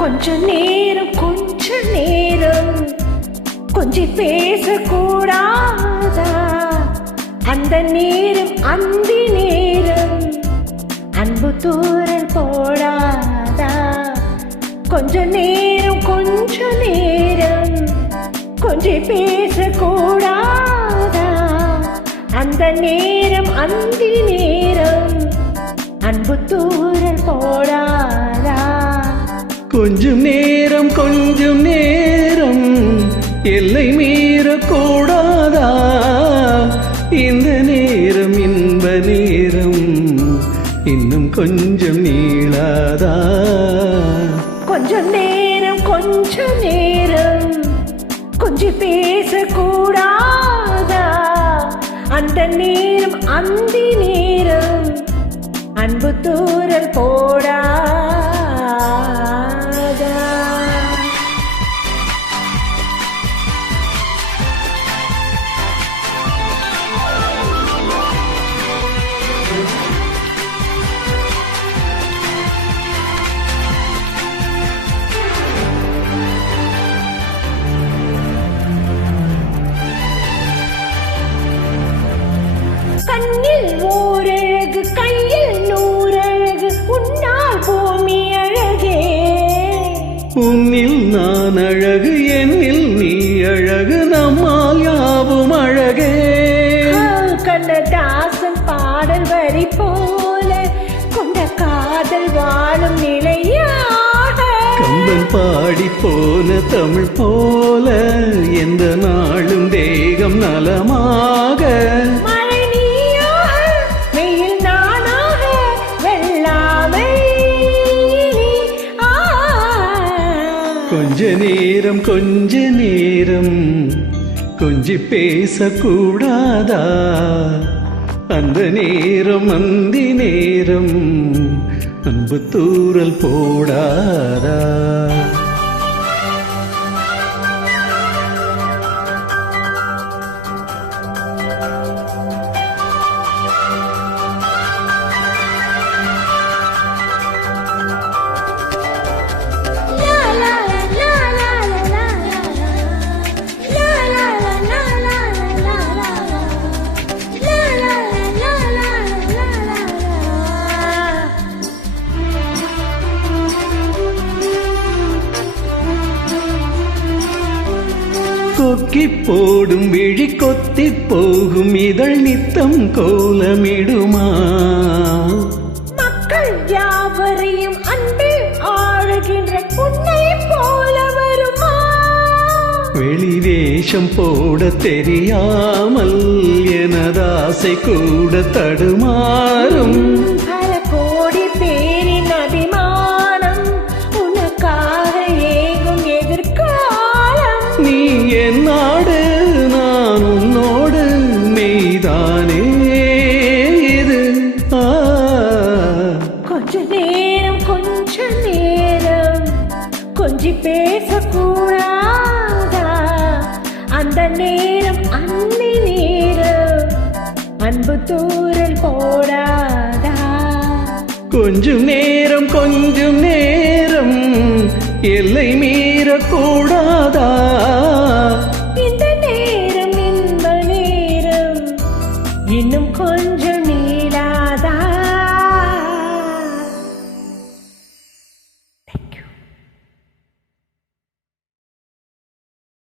கொஞ்ச நேரம் கொஞ்சம் பேசக்கூடாதா? அந்த நேரம் அந்தி நேரம் அன்பு தூரல் போடாதா? கொஞ்ச நேரம் கொஞ்சம் பேசக்கூடாதா? அந்த நேரம் அந்தி நேரம் அன்பு தூரல் போடாதா? கொஞ்சம் நேரம் எல்லை மீறக்கூடாதா? இந்த நேரம் இன்ப நேரம் இன்னும் கொஞ்சம் நீளாதா? கொஞ்சம் நேரம் கொஞ்சம் பேசக்கூடாதா? அந்த நேரம் அந்தி நேரம் அன்பு தூரல் போடாதா? கண்ணில் ஓரழகு கையில் நூறழகு உன்னால் பூமி அழகே. உன்னில் நான் அழகு என்னில் நீ அழகு நம்மால் யாவும் அழகே. கண்ணதாசன் பாடல் வரி போல கொண்ட காதல் வாழும் நிலையாக கம்பன் பாடி போன தமிழ் போல எந்த நாளும் தேகம் நலமாக கொஞ்ச நேரம் கொஞ்சி பேசக்கூடாதா? அந்த நேரம் அந்தி நேரம் அன்பு தூரல் போடாதா? கொக்கி போடும் விழி கொத்தி போகும் இதழ் நித்தம் கோலமிடுமா? மக்கள் யாவரையும் அன்பில் ஆளுகின்ற உன்னை போல வருமா? வெளி வேஷம் போட தெரியாமல் எனதாசை கூட தடுமாறும். பல கோடி பேரின் அபிமானம் உனக்காக ஏகும் எதிர்காலம். நீ என் நாடு நான் உன்னோடு மெய்தானே இது. கொஞ்ச நேரம் கொஞ்சி பேசக்கூடாதா? அந்த நேரம் அந்தி நேரம் அன்பு தூரல் போடாதா? கொஞ்சம் நேரம் எல்லை மீறக்கூடாதா? இந்த நேரம் இன்ப நேரம் இன்னும் கொஞ்சம்